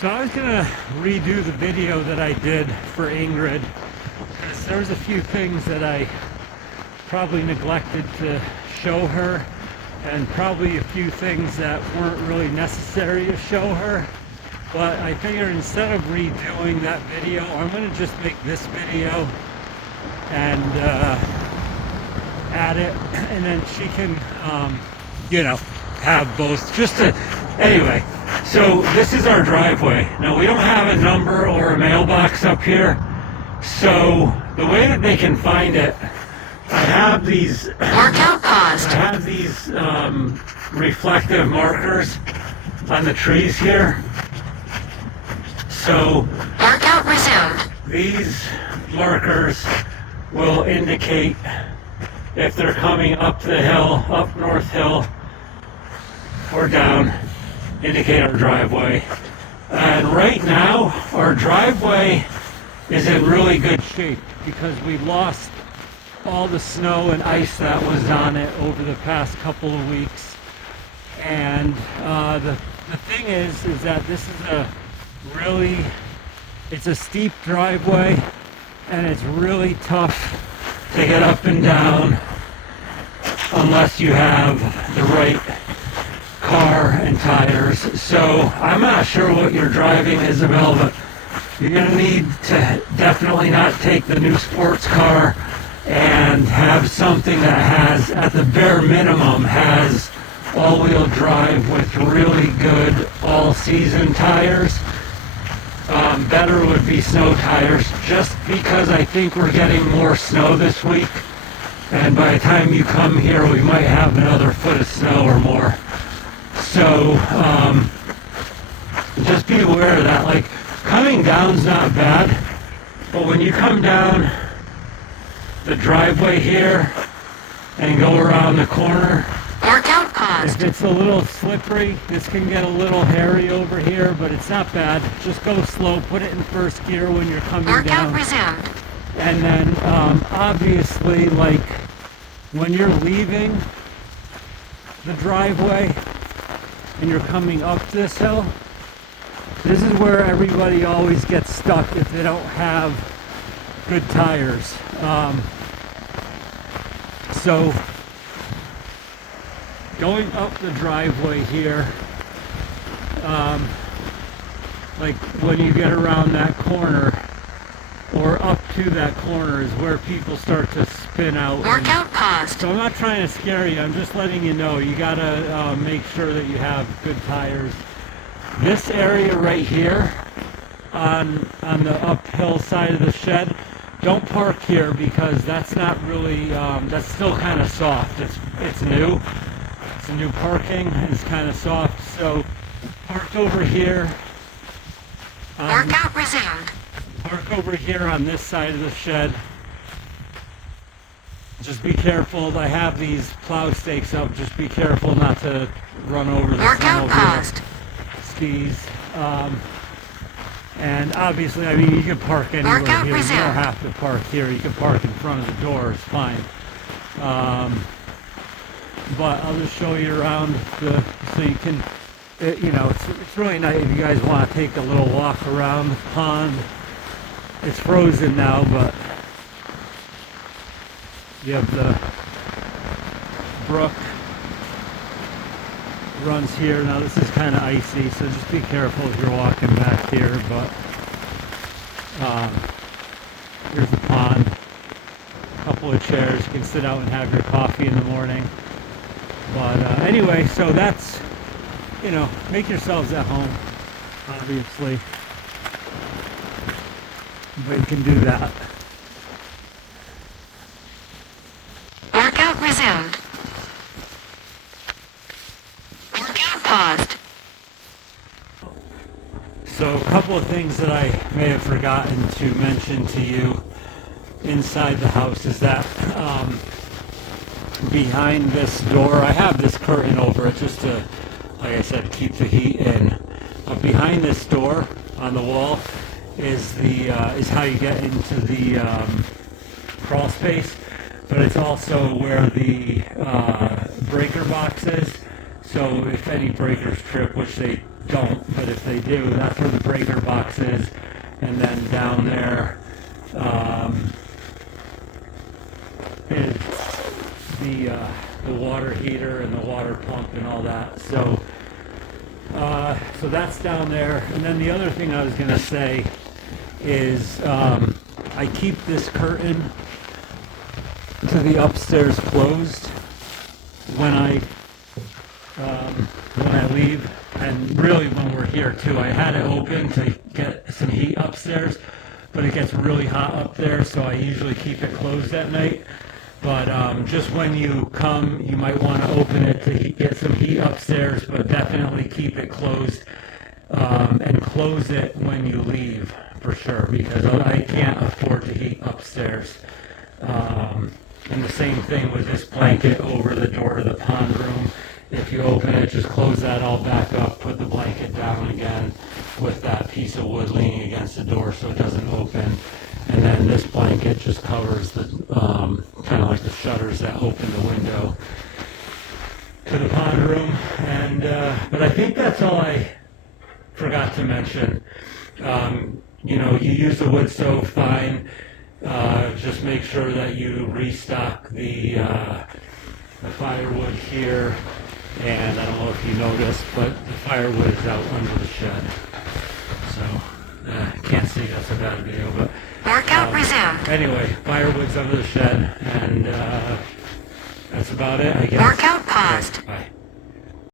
So I was gonna redo the video that I did for Ingrid, because there was a few things that I probably neglected to show her, and probably a few things that weren't really necessary to show her. But I figured instead of redoing that video, I'm gonna just make this video and add it, and then she can, have both. Anyway. So this is our driveway. Now we don't have a number or a mailbox up here, so the way that they can find it, I have these reflective markers on the trees here. So workout resumed. These markers will indicate if they're coming up the hill, up North Hill, or down. Indicate our driveway. And right now our driveway is in really good shape because we lost all the snow and ice that was on it over the past couple of weeks. And the thing is that this is it's a steep driveway, and it's really tough to get up and down unless you have the right car and tires. So I'm not sure what you're driving, Isabel, but you're going to need to definitely not take the new sports car, and have something that has, at the bare minimum, has all-wheel drive with really good all-season tires. Better would be snow tires, just because I think we're getting more snow this week, and by the time you come here we might have another foot of snow or more. So just be aware of that. Like, coming down's not bad, but when you come down the driveway here and go around the corner, workout paused. if it's a little slippery, this can get a little hairy over here, but it's not bad. Just go slow, put it in first gear when you're coming workout down. resumed. And then obviously, like, when you're leaving the driveway and you're coming up this hill, this is where everybody always gets stuck if they don't have good tires. So going up the driveway here, like when you get around that corner or up to that corner is where people start to spin out. Workout paused. So I'm not trying to scare you, I'm just letting you know you gotta make sure that you have good tires. This area right here on the uphill side of the shed, don't park here because that's not really, that's still kind of soft. It's new. It's a new parking and it's kind of soft. So park over here. Workout resumed. Park over here on this side of the shed. Just be careful. I have these plow stakes up. Just be careful not to run over the workout paused. skis. And obviously, I mean, you can park anywhere workout here. resumed. You don't have to park here. You can park in front of the door. It's fine. But I'll just show you around so you can, it's really nice if you guys want to take a little walk around the pond. It's frozen now, but you have the brook runs here. Now this is kind of icy, so just be careful if you're walking back here. But here's the pond. A couple of chairs. You can sit out and have your coffee in the morning. But anyway, so that's, make yourselves at home, obviously. But you can do that. Workout resumed. Workout paused. So a couple of things that I may have forgotten to mention to you inside the house is that behind this door, I have this curtain over it just to, like I said, keep the heat in. Behind this door on the wall is how you get into the crawl space, but it's also where the breaker box is. So if any breakers trip, which they don't, but if they do, that's where the breaker box is. And then down there is the water heater and the water pump and all that. So that's down there. And then the other thing I was going to say is I keep this curtain to the upstairs closed when I leave, and really when we're here too. I had it open to get some heat upstairs, but it gets really hot up there, so I usually keep it closed at night. But just when you come, you might want to open it to get some heat upstairs, but definitely keep it closed, and close it when you leave for sure, because I can't afford to heat upstairs. And the same thing with this blanket over the door to the pond room. If you open it, just close that all back up, put the blanket down again with that piece of wood leaning against the door so it doesn't open. And then this blanket just covers the, kind of like the shutters that open the window to the pond room. And, but I think that's all I forgot to mention. You know, you use the wood stove fine. Just make sure that you restock the firewood here. And I don't know if you noticed, but the firewood is out under the shed. So, can't see, that's a bad video, but... Workout resumed. Anyway, firewood's under the shed, and that's about it, I guess. Workout paused. Bye.